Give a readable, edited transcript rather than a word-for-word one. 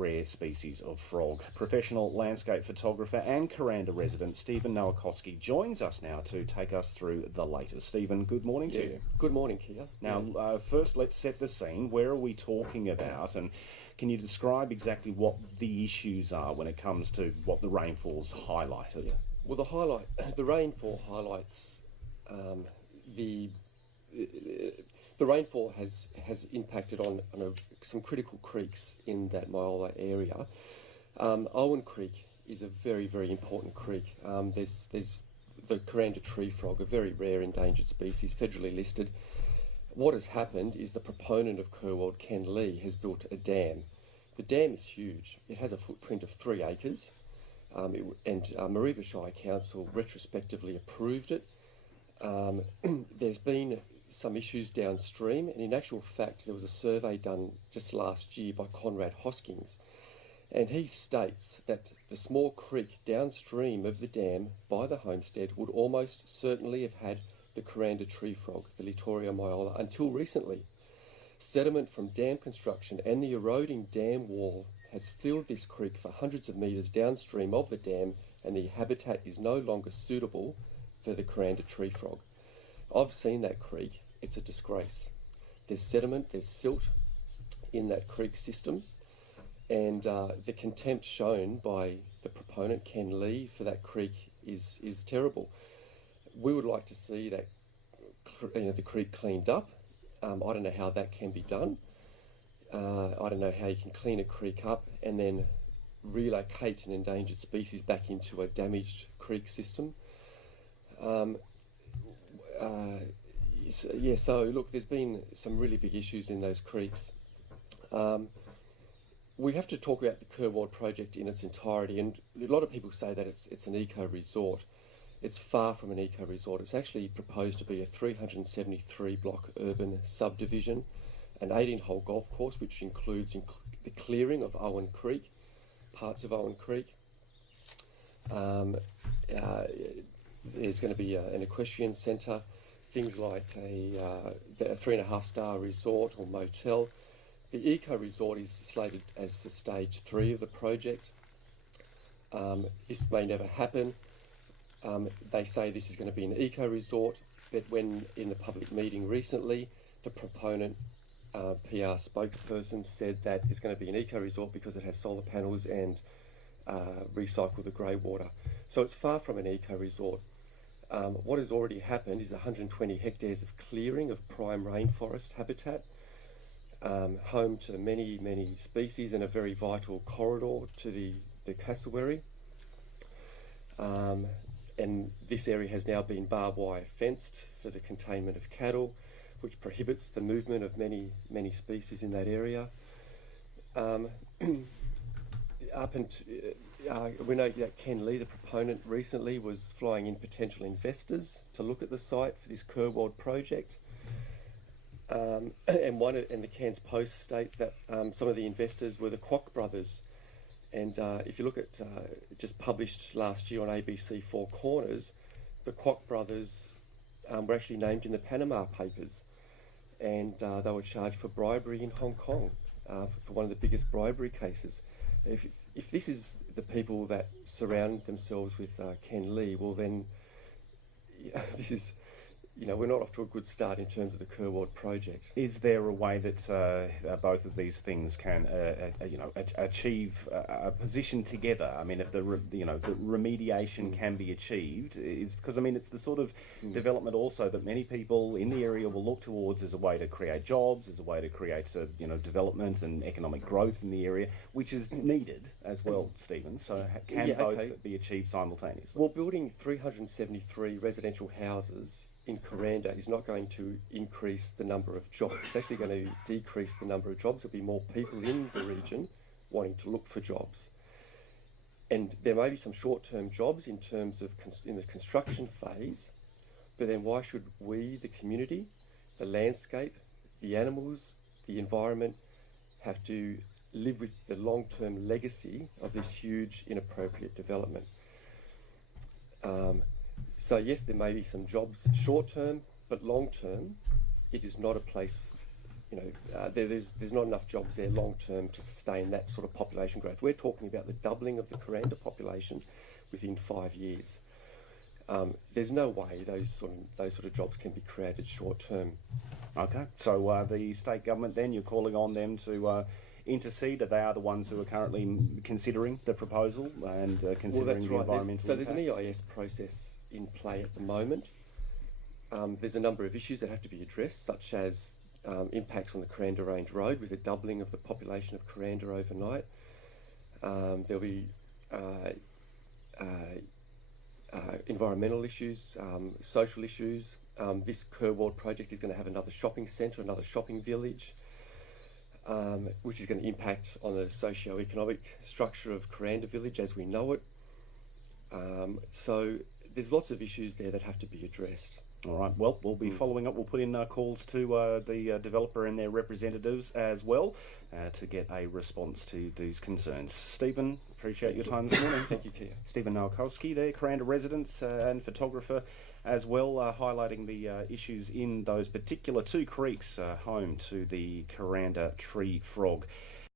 rare species of frog. Professional landscape photographer and Kuranda resident Steven Nowakowski joins us now to take us through the latest. Steven, good morning to you. Good morning, Kier. Now, first let's set the scene. Where are we talking about, and can you describe exactly what the issues are when it comes to what the rainfall's highlighted? Well, the rainfall highlights the rainfall has impacted on some critical creeks in that Myola area. Owen Creek is a very, very important creek. There's the Kuranda Tree Frog, a very rare endangered species, federally listed. What has happened is the proponent of KUR-World, Ken Lee, has built a dam. The dam is huge. It has a footprint of 3 acres, and Mareeba Shire Council retrospectively approved it. There's been some issues downstream, and in actual fact there was a survey done just last year by Konrad Hoskins, and he states that the small creek downstream of the dam by the homestead would almost certainly have had the Kuranda Tree Frog, the Litoria Myola, until recently. Sediment from dam construction and the eroding dam wall has filled this creek for hundreds of metres downstream of the dam, and the habitat is no longer suitable for the Kuranda Tree Frog. I've seen that creek. It's a disgrace. There's sediment, there's silt in that creek system, and the contempt shown by the proponent, Ken Lee, for that creek is terrible. We would like to see that the creek cleaned up. I don't know how that can be done. I don't know how you can clean a creek up and then relocate an endangered species back into a damaged creek system. So look, there's been some really big issues in those creeks. We have to talk about the KUR-World project in its entirety, and a lot of people say that it's an eco-resort. It's far from an eco-resort. It's actually proposed to be a 373-block urban subdivision, an 18-hole golf course, which includes the clearing of Owen Creek, parts of Owen Creek. There's going to be an equestrian centre, things like a 3.5-star resort or motel. The eco-resort is slated as for stage 3 of the project. This may never happen. They say this is going to be an eco-resort, but when in the public meeting recently, the proponent PR spokesperson said that it's going to be an eco-resort because it has solar panels and recycle the grey water. So it's far from an eco-resort. What has already happened is 120 hectares of clearing of prime rainforest habitat, home to many, many species and a very vital corridor to the cassowary. And this area has now been barbed wire fenced for the containment of cattle, which prohibits the movement of many, many species in that area. We know that Ken Lee, the proponent, recently was flying in potential investors to look at the site for this KUR-World project. And the Cairns Post states that some of the investors were the Kwok brothers. And if you look at just published last year on ABC Four Corners, the Kwok brothers were actually named in the Panama Papers, and they were charged for bribery in Hong Kong for one of the biggest bribery cases. If this is the people that surround themselves with Ken Lee, well then this is, we're not off to a good start in terms of the KUR-World project. Is there a way that both of these things can, achieve a position together? I mean, if the remediation can be achieved, because it's the sort of development also that many people in the area will look towards as a way to create jobs, as a way to create development and economic growth in the area, which is needed as well, Stephen. So can both be achieved simultaneously? Well, building 373 residential houses in Kuranda is not going to increase the number of jobs. It's actually going to decrease the number of jobs. There'll be more people in the region wanting to look for jobs. And there may be some short-term jobs in terms of in the construction phase, but then why should we, the community, the landscape, the animals, the environment, have to live with the long-term legacy of this huge inappropriate development? So yes, there may be some jobs short term, but long term, it is not a place there's not enough jobs there long term to sustain that sort of population growth. We're talking about the doubling of the Kuranda population within 5 years. There's no way those sort of jobs can be created short term. Okay, so the state government then, you're calling on them to intercede. They are the ones who are currently considering the proposal and considering Well, that's the right. environmental So there's an impacts. EIS process in play at the moment. There's a number of issues that have to be addressed, such as impacts on the Kuranda Range Road with a doubling of the population of Kuranda overnight. There'll be environmental issues, social issues. This KUR-World project is going to have another shopping centre, another shopping village, which is going to impact on the socio-economic structure of Kuranda village as we know it. So there's lots of issues there that have to be addressed. All right, well, we'll be following up. We'll put in calls to the developer and their representatives as well to get a response to these concerns. Stephen, appreciate your time this morning. Thank you, Kier. Steven Nowakowski there, Kuranda resident and photographer as well, highlighting the issues in those particular two creeks home to the Kuranda Tree Frog.